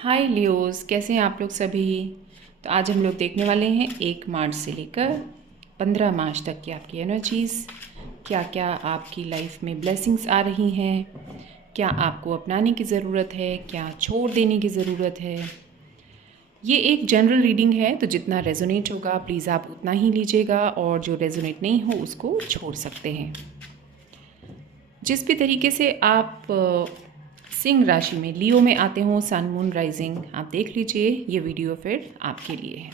हाय Leos, कैसे हैं आप लोग सभी। तो आज हम लोग देखने वाले हैं 1 मार्च से लेकर 15 मार्च तक की आपकी एनर्जीज़। क्या क्या आपकी लाइफ में ब्लेसिंग्स आ रही हैं, क्या आपको अपनाने की ज़रूरत है, क्या छोड़ देने की ज़रूरत है। ये एक जनरल रीडिंग है, तो जितना रेजोनेट होगा प्लीज़ आप उतना ही लीजिएगा, और जो रेजोनेट नहीं हो उसको छोड़ सकते हैं। जिस भी तरीके से आप सिंह राशि में लियो में आते हों, सन मून राइजिंग, आप देख लीजिए। ये वीडियो फिर आपके लिए है।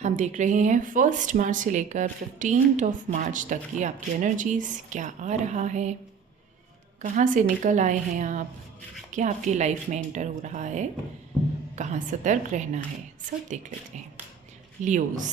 हम देख रहे हैं 1 मार्च से लेकर 15 मार्च तक की आपकी एनर्जीज़, क्या आ रहा है, कहाँ से निकल आए हैं आप, क्या आपकी लाइफ में एंटर हो रहा है, कहाँ सतर्क रहना है, सब देख लेते हैं। लियोज़,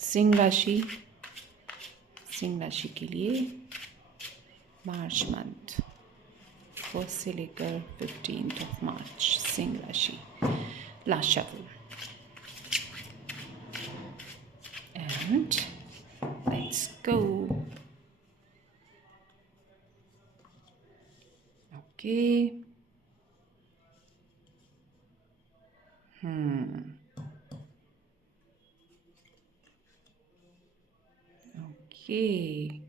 सिंह राशि, सिंह राशि के लिए मार्च मंथ 1 से लेकर 15 मार्च, सिंह राशि। Last shuffle and let's go. Okay, okay,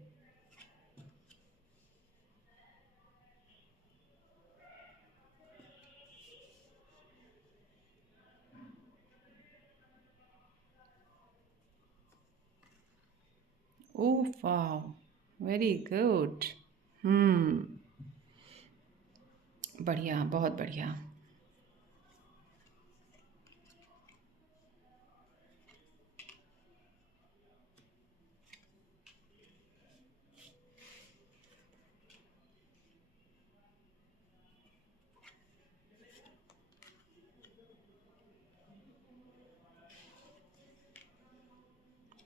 oh wow, very good. बढ़िया, बहुत बढ़िया।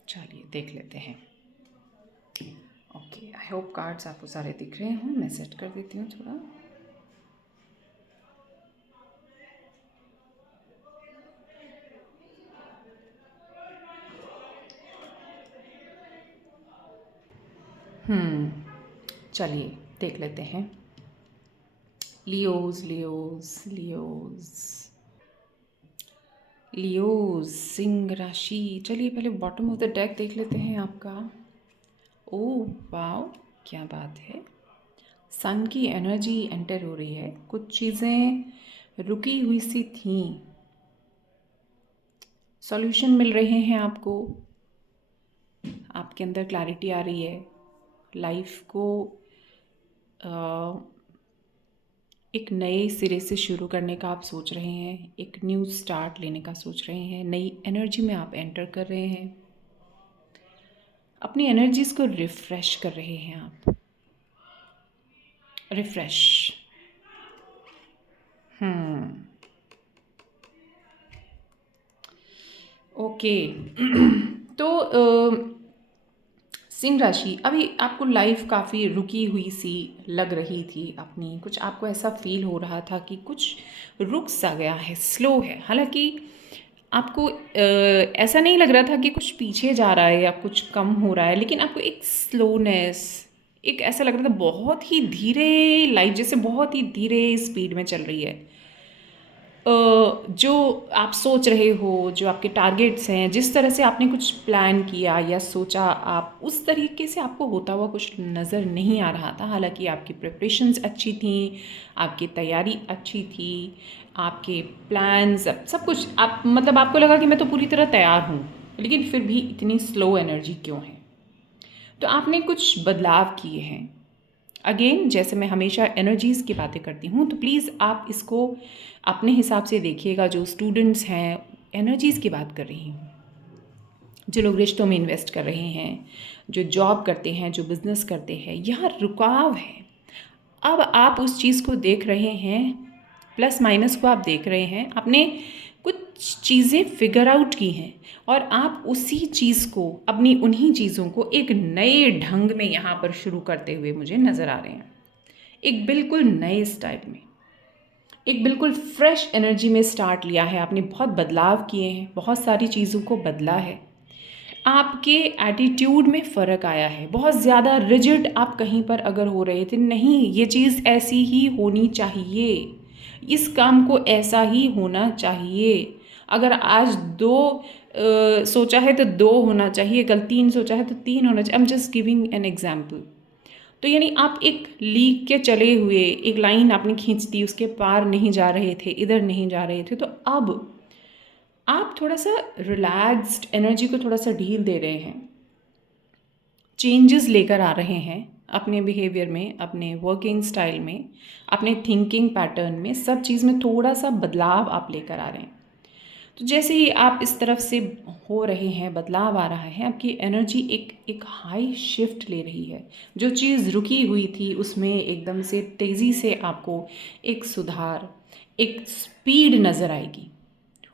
चलिए देख लेते हैं। ओके, आई होप कार्ड्स आपको सारे दिख रहे हों। मैं सेट कर देती हूँ थोड़ा। चलिए देख लेते हैं। Leos Leos Leos Leos, Singh राशि। चलिए पहले बॉटम ऑफ द डेक देख लेते हैं आपका। ओह वाओ, क्या बात है। सन की एनर्जी एंटर हो रही है। कुछ चीज़ें रुकी हुई सी थीं, सॉल्यूशन मिल रहे हैं आपको, आपके अंदर क्लैरिटी आ रही है। लाइफ को एक नए सिरे से शुरू करने का आप सोच रहे हैं, एक न्यू स्टार्ट लेने का सोच रहे हैं, नई एनर्जी में आप एंटर कर रहे हैं, अपनी एनर्जीज़ को रिफ़्रेश कर रहे हैं आप। रिफ़्रेश। ओके। तो सिंह राशि, अभी आपको लाइफ काफ़ी रुकी हुई सी लग रही थी अपनी। कुछ आपको ऐसा फील हो रहा था कि कुछ रुक सा गया है, स्लो है। हालांकि आपको ऐसा नहीं लग रहा था कि कुछ पीछे जा रहा है या कुछ कम हो रहा है, लेकिन आपको एक स्लोनेस, एक ऐसा लग रहा था बहुत ही धीरे, लाइफ जैसे बहुत ही धीरे स्पीड में चल रही है। जो आप सोच रहे हो, जो आपके टारगेट्स हैं, जिस तरह से आपने कुछ प्लान किया या सोचा, आप उस तरीके से आपको होता हुआ कुछ नज़र नहीं आ रहा था। हालांकि आपकी प्रिपरेशंस अच्छी थी, आपकी तैयारी अच्छी थी, आपके प्लान्स सब कुछ, आप मतलब आपको लगा कि मैं तो पूरी तरह तैयार हूँ, लेकिन फिर भी इतनी स्लो एनर्जी क्यों है। तो आपने कुछ बदलाव किए हैं। अगेन, जैसे मैं हमेशा एनर्जीज़ की बातें करती हूँ, तो प्लीज़ आप इसको अपने हिसाब से देखिएगा। जो स्टूडेंट्स हैं, एनर्जीज़ की बात कर रही हूँ, जो लोग रिश्तों में इन्वेस्ट कर रहे हैं, जो जॉब करते हैं, जो बिज़नेस करते हैं, यहाँ रुकाव है। अब आप उस चीज़ को देख रहे हैं, प्लस माइनस को आप देख रहे हैं, आपने कुछ चीज़ें फिगर आउट की हैं, और आप उसी चीज़ को, अपनी उन्हीं चीज़ों को एक नए ढंग में यहाँ पर शुरू करते हुए मुझे नज़र आ रहे हैं। एक बिल्कुल नए स्टाइल में, एक बिल्कुल फ्रेश एनर्जी में स्टार्ट लिया है आपने। बहुत बदलाव किए हैं, बहुत सारी चीज़ों को बदला है। आपके एटीट्यूड में फ़र्क आया है। बहुत ज़्यादा रिजिड आप कहीं पर अगर हो रहे थे, नहीं ये चीज़ ऐसी ही होनी चाहिए, इस काम को ऐसा ही होना चाहिए। अगर आज सोचा है तो 2 होना चाहिए, कल 3 सोचा है तो 3 होना चाहिए। I am just giving an example. तो यानी आप एक लीक के चले हुए एक लाइन आपने खींच दी, उसके पार नहीं जा रहे थे, इधर नहीं जा रहे थे, तो अब आप थोड़ा सा रिलैक्स्ड, एनर्जी को थोड़ा सा ढील दे रहे हैं, चेंजेस लेकर आ रहे हैं अपने बिहेवियर में, अपने वर्किंग स्टाइल में, अपने थिंकिंग पैटर्न में, सब चीज़ में थोड़ा सा बदलाव आप लेकर आ रहे हैं। तो जैसे ही आप इस तरफ से हो रहे हैं, बदलाव आ रहा है, आपकी एनर्जी एक हाई शिफ्ट ले रही है। जो चीज़ रुकी हुई थी उसमें एकदम से तेज़ी से आपको एक सुधार, एक स्पीड नज़र आएगी,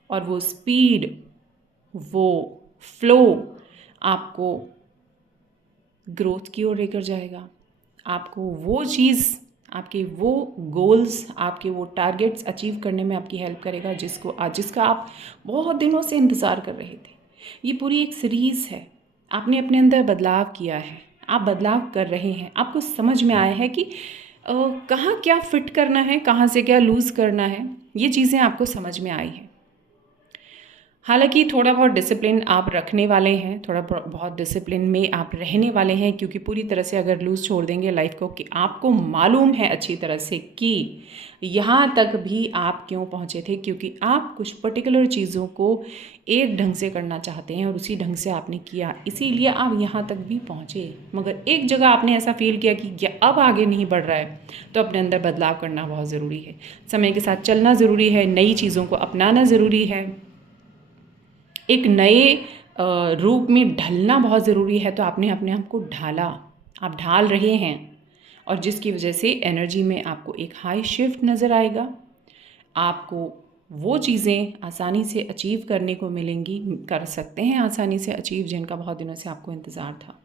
और वो स्पीड, वो फ्लो आपको ग्रोथ की ओर लेकर जाएगा। आपको वो चीज़, आपके वो गोल्स, आपके वो टारगेट्स अचीव करने में आपकी हेल्प करेगा जिसका आप बहुत दिनों से इंतज़ार कर रहे थे। ये पूरी एक सीरीज़ है। आपने अपने अंदर बदलाव किया है, आप बदलाव कर रहे हैं, आपको समझ में आया है कि कहाँ क्या फिट करना है, कहाँ से क्या लूज़ करना है, ये चीज़ें आपको समझ में आई हैं। हालांकि थोड़ा बहुत डिसिप्लिन आप रखने वाले हैं, थोड़ा बहुत डिसिप्लिन में आप रहने वाले हैं, क्योंकि पूरी तरह से अगर लूज़ छोड़ देंगे लाइफ को, कि आपको मालूम है अच्छी तरह से कि यहाँ तक भी आप क्यों पहुँचे थे, क्योंकि आप कुछ पर्टिकुलर चीज़ों को एक ढंग से करना चाहते हैं और उसी ढंग से आपने किया, इसीलिए आप यहाँ तक भी पहुँचे। मगर एक जगह आपने ऐसा फील किया कि अब आगे नहीं बढ़ रहा है, तो अपने अंदर बदलाव करना बहुत ज़रूरी है। समय के साथ चलना ज़रूरी है, नई चीज़ों को अपनाना ज़रूरी है, एक नए रूप में ढलना बहुत ज़रूरी है। तो आपने अपने आप को ढाला, आप ढाल रहे हैं, और जिसकी वजह से एनर्जी में आपको एक हाई शिफ्ट नज़र आएगा। आपको वो चीज़ें आसानी से अचीव करने को मिलेंगी, कर सकते हैं आसानी से अचीव, जिनका बहुत दिनों से आपको इंतज़ार था।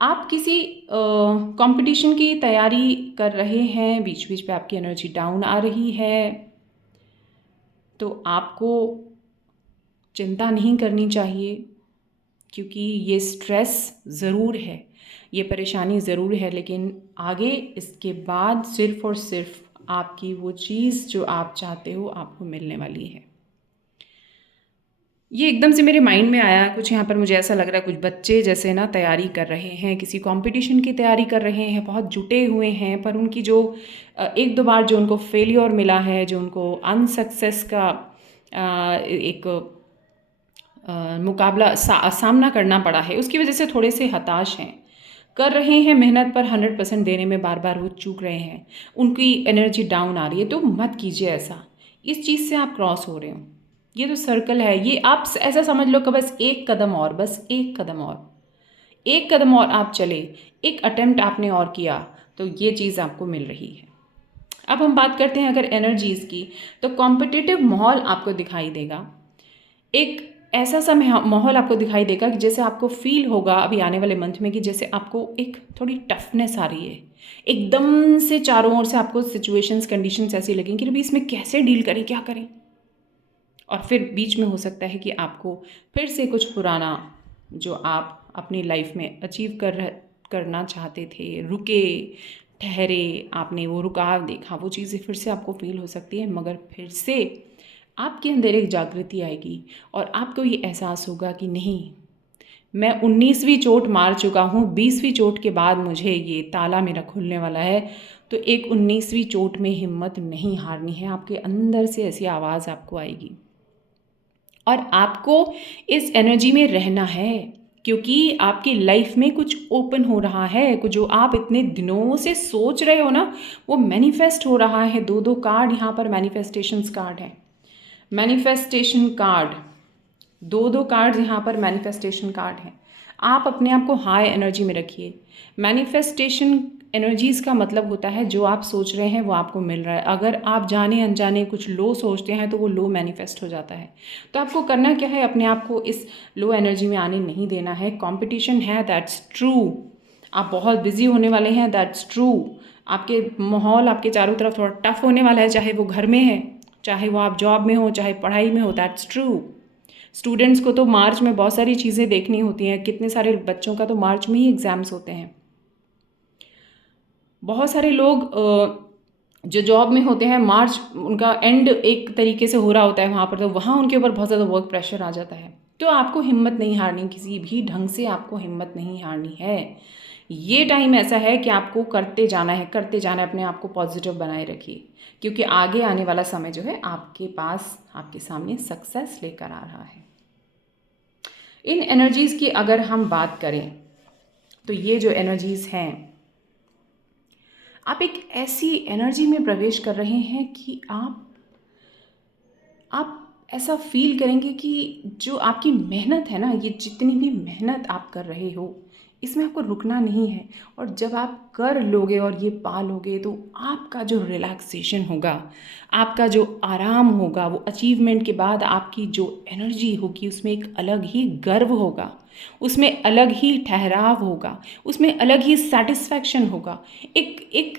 आप किसी कंपटीशन की तैयारी कर रहे हैं, बीच बीच पे आपकी एनर्जी डाउन आ रही है, तो आपको चिंता नहीं करनी चाहिए, क्योंकि ये स्ट्रेस ज़रूर है, ये परेशानी ज़रूर है, लेकिन आगे इसके बाद सिर्फ़ और सिर्फ आपकी वो चीज़ जो आप चाहते हो आपको मिलने वाली है। ये एकदम से मेरे माइंड में आया कुछ, यहाँ पर मुझे ऐसा लग रहा है कुछ बच्चे जैसे ना तैयारी कर रहे हैं, किसी कंपटीशन की तैयारी कर रहे हैं, बहुत जुटे हुए हैं, पर उनकी जो एक दो बार जो उनको फेलियर मिला है, जो उनको अनसक्सेस का एक मुकाबला सामना करना पड़ा है, उसकी वजह से थोड़े से हताश हैं, कर रहे हैं मेहनत, पर 100% देने में बार बार वो चूक रहे हैं, उनकी एनर्जी डाउन आ रही है। तो मत कीजिए ऐसा, इस चीज़ से आप क्रॉस हो रहे हो, ये तो सर्कल है, ये आप ऐसा समझ लो कि बस एक कदम और, बस एक कदम और, एक कदम और आप चले, एक अटेम्प्ट आपने और किया, तो ये चीज़ आपको मिल रही है। अब हम बात करते हैं अगर एनर्जीज़ की, तो कॉम्पिटिटिव माहौल आपको दिखाई देगा, एक ऐसा सा माहौल आपको दिखाई देगा कि जैसे आपको फील होगा अभी आने वाले मंथ में कि जैसे आपको एक थोड़ी टफनेस आ रही है, एकदम से चारों ओर से आपको सिचुएशंस, कंडीशंस ऐसी लगेंगी कि अभी इसमें कैसे डील करें, क्या करें, और फिर बीच में हो सकता है कि आपको फिर से कुछ पुराना जो आप अपनी लाइफ में अचीव करना चाहते थे, रुके ठहरे, आपने वो रुकाव देखा, वो चीज़ें फिर से आपको फील हो सकती है, मगर फिर से आपके अंदर एक जागृति आएगी और आपको ये एहसास होगा कि नहीं, मैं 19वीं चोट मार चुका हूँ, 20वीं चोट के बाद मुझे ये ताला मेरा खुलने वाला है, तो एक 19वीं चोट में हिम्मत नहीं हारनी है। आपके अंदर से ऐसी आवाज़ आपको आएगी और आपको इस एनर्जी में रहना है, क्योंकि आपकी लाइफ में कुछ ओपन हो रहा है, कुछ जो आप इतने दिनों से सोच रहे हो ना, वो मैनिफेस्ट हो रहा है। 2 कार्ड यहाँ पर मैनिफेस्टेशंस कार्ड है, मैनिफेस्टेशन कार्ड, 2 कार्ड यहाँ पर मैनिफेस्टेशन कार्ड हैं। आप अपने आप को हाई एनर्जी में रखिए। मैनिफेस्टेशन एनर्जीज़ का मतलब होता है जो आप सोच रहे हैं वो आपको मिल रहा है। अगर आप जाने अनजाने कुछ लो सोचते हैं तो वो लो मैनिफेस्ट हो जाता है। तो आपको करना क्या है, अपने आप को इस लो एनर्जी में आने नहीं देना है। कंपटीशन है, दैट्स ट्रू, आप बहुत बिजी होने वाले हैं, दैट्स ट्रू, आपके माहौल आपके चारों तरफ थोड़ा टफ होने वाला है, चाहे वो घर में है, चाहे वो आप जॉब में हो, चाहे पढ़ाई में हो, दैट्स ट्रू। स्टूडेंट्स को तो मार्च में बहुत सारी चीज़ें देखनी होती हैं, कितने सारे बच्चों का तो मार्च में ही एग्ज़ाम्स होते हैं। बहुत सारे लोग जो जॉब में होते हैं, मार्च उनका एंड एक तरीके से हो रहा होता है वहाँ पर, तो वहाँ उनके ऊपर बहुत ज़्यादा वर्क प्रेशर आ जाता है। तो आपको हिम्मत नहीं हारनी, किसी भी ढंग से आपको हिम्मत नहीं हारनी है। ये टाइम ऐसा है कि आपको करते जाना है, करते जाना है, अपने आप को पॉजिटिव बनाए रखिए, क्योंकि आगे आने वाला समय जो है आपके पास, आपके सामने सक्सेस लेकर आ रहा है। इन एनर्जीज़ की अगर हम बात करें तो ये जो एनर्जीज़ हैं, आप एक ऐसी एनर्जी में प्रवेश कर रहे हैं कि आप ऐसा फील करेंगे कि जो आपकी मेहनत है ना, ये जितनी भी मेहनत आप कर रहे हो, इसमें आपको रुकना नहीं है। और जब आप कर लोगे और ये पा लोगे, तो आपका जो रिलैक्सेशन होगा, आपका जो आराम होगा, वो अचीवमेंट के बाद आपकी जो एनर्जी होगी, उसमें एक अलग ही गर्व होगा, उसमें अलग ही ठहराव होगा, उसमें अलग ही सेटिस्फैक्शन होगा। एक एक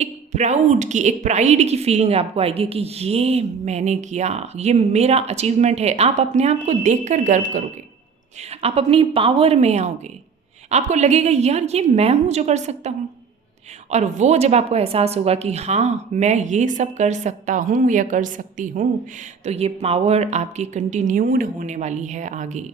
एक एक प्राइड की फीलिंग आपको आएगी कि ये मैंने किया, ये मेरा अचीवमेंट है। आप अपने आप को देखकर गर्व करोगे, आप अपनी पावर में आओगे, आपको लगेगा यार ये मैं हूँ जो कर सकता हूँ। और वो जब आपको एहसास होगा कि हाँ मैं ये सब कर सकता हूँ या कर सकती हूँ, तो ये पावर आपकी कंटिन्यूड होने वाली है आगे,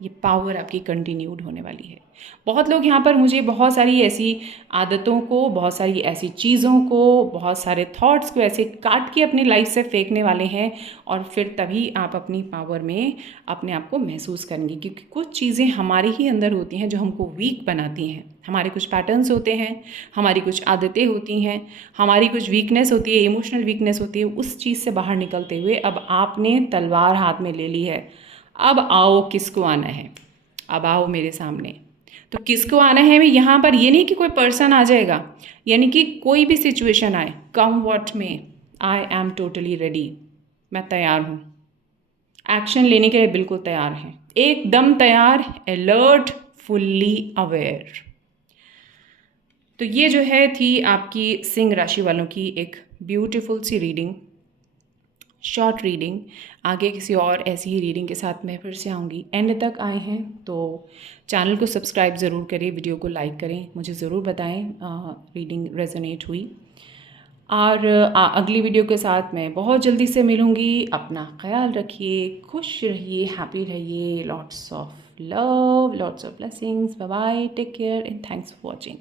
ये पावर आपकी कंटिन्यूड होने वाली है। बहुत लोग यहाँ पर मुझे बहुत सारी ऐसी आदतों को, बहुत सारी ऐसी चीज़ों को, बहुत सारे थॉट्स को ऐसे काट के अपनी लाइफ से फेंकने वाले हैं, और फिर तभी आप अपनी पावर में अपने आप को महसूस करेंगे। क्योंकि कुछ चीज़ें हमारे ही अंदर होती हैं जो हमको वीक बनाती हैं। हमारे कुछ पैटर्न्स होते हैं, हमारी कुछ आदतें होती हैं, हमारी कुछ वीकनेस होती है, इमोशनल वीकनेस होती है। उस चीज़ से बाहर निकलते हुए अब आपने तलवार हाथ में ले ली है। अब आओ, किसको आना है, अब आओ मेरे सामने। तो किसको आना है, मैं यहाँ पर ये नहीं कि कोई पर्सन आ जाएगा, यानी कि कोई भी सिचुएशन आए, कम व्हाट में, आई एम टोटली रेडी, मैं तैयार हूँ, एक्शन लेने के लिए बिल्कुल तैयार हैं, एकदम तैयार, अलर्ट, फुल्ली अवेयर। तो ये जो है थी आपकी सिंह राशि वालों की एक ब्यूटीफुल सी रीडिंग, शॉर्ट रीडिंग। आगे किसी और ऐसी ही रीडिंग के साथ मैं फिर से आऊँगी। एंड तक आए हैं तो चैनल को सब्सक्राइब ज़रूर करें, वीडियो को लाइक करें, मुझे ज़रूर बताएं रीडिंग रेजोनेट हुई। और अगली वीडियो के साथ मैं बहुत जल्दी से मिलूँगी। अपना ख्याल रखिए, खुश रहिए, हैप्पी रहिए, lots of love, lots of blessings, bye bye, take care and thanks for watching.